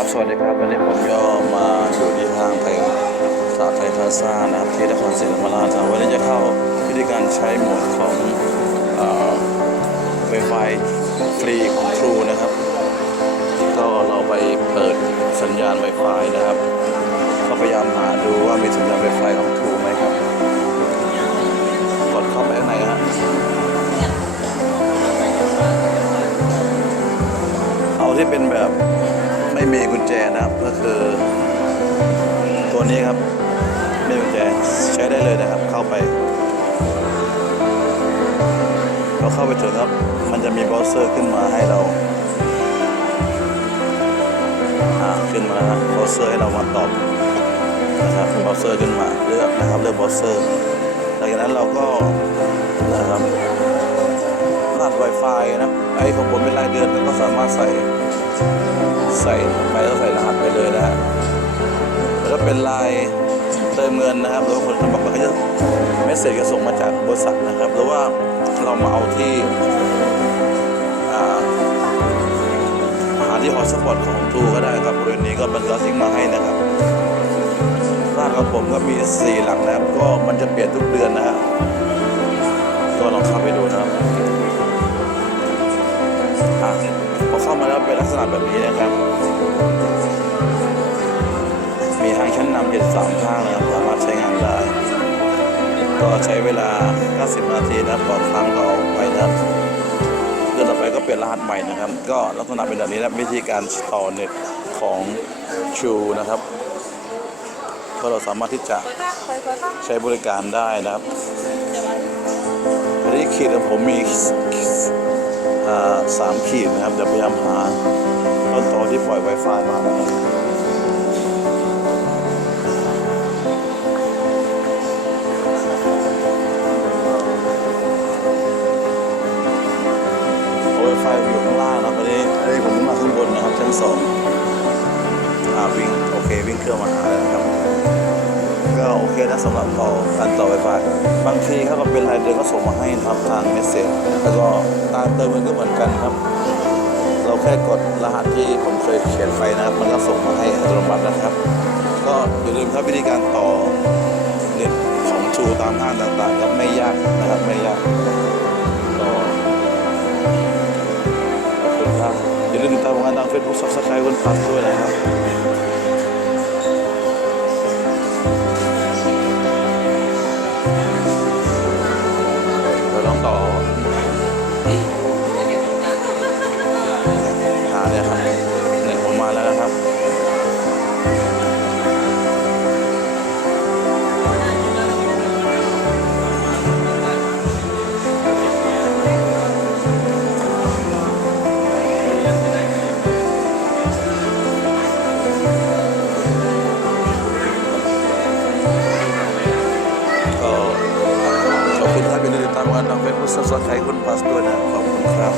ครับสวัสดีครับวันนี้ผมก็มาอยู่ที่ห้างไทยสาไทยพลาซ่านะครับที่นครศรีธรรมราชวันนี้จะเข้าวิธีการใช้โหมดของWi-Fi ฟรีของ True นะครับก็เราไปเปิดสัญญาณ Wi-Fi นะครับก็พยายามหาดูว่ามีสัญญาณ Wi-Fi ของ True ไหมครับกดเข้าไปข้างในฮะเอาที่เป็นแบบไม่มีกุญแจนะครับก็คือตัวนี้ครับไม่มีกุญแจใช้ได้เลยนะครับเข้าไปเราเข้าไปถึงครับมันจะมีเบราว์เซอร์ขึ้นมาให้เราขึ้นมาเบราว์เซอร์ให้เรามาตอบนะครับเบราว์เซอร์ขึ้นมาเลือกนะครับเลือกเบราว์เซอร์หลังจากนั้นเราก็นะครับรหัส Wi-Fi นะไอ้ของผมเป็นรายเดือนก็สามารถใส่ไปแล้วใส่รหัสไปเลยนะฮะแล้วเป็นลายเติมเงินนะครับหรือว่าคนทำบัตรเขาจะเมสเซจจะส่งมาจากบริษัทนะครับหรือว่าเรามาเอาที่หาที่ฮอตสปอตของทูก็ได้ครับบริเวณนี้ก็มันก็ทิ้งมาให้นะครับรหัสของผมก็มี4หลักนะครับก็มันจะเปลี่ยนทุกเดือนนะฮะก็ลองเข้าไปดูนะครับพอเข้ามาแล้วเป็นลักษณะแบบนี้นะครับมีห้างชั้นนำ73ห้างนะครับสามารถใช้งานได้ก็ใช้เวลา90นาทีนะต่อครั้งต่อไปนะครับเดือนต่อไปก็เปลี่ยนรหัสใหม่นะครับก็ลักษณะเป็นแบบนี้นะวิธีการต่อเน็ตของ True นะครับก็เราสามารถที่จะใช้บริการได้นะครับอันนี้ขีดของผมมี3 ขีดนะครับจะพยายามหาต้นตอที่ปล่อย Wi-Fi มานะครับWi-Fi อยู่ข้างล่างนะตอนนี้ผมมาข้างบนนะครับชั้น2วิ่งโอเควิ่งเครื่องมาหาแล้วนะครับก็โอเคนะสำหรับการต่อ Wi-Fi บางทีถ้าเราเป็นรายเดือนก็ส่งมาให้นะครับทางเมสเซจแล้วก็การเติมเงินก็เหมือนกันครับเราแค่กดรหัสที่ผมเคยเขียนไปนะครับมันก็ส่งมาให้อัตโนมัตินะครับก็อย่าลืมครับวิธีการต่อเน็ตของชูตามห้างต่างๆครับไม่ยากนะครับไม่ยากก็ขอบคุณครับอย่าลืมติดตามผลงานทาง Facebook Subscribe คนฟังด้วยนะครับเราต้องต่อเนี่ยครับเนี่ยผมมาแล้วนะครับก็ขอบคุณครับอย่าลืมติดตามกันทาง Facebook Subscribe คุณพลัสด้วยนะขอบคุณครับ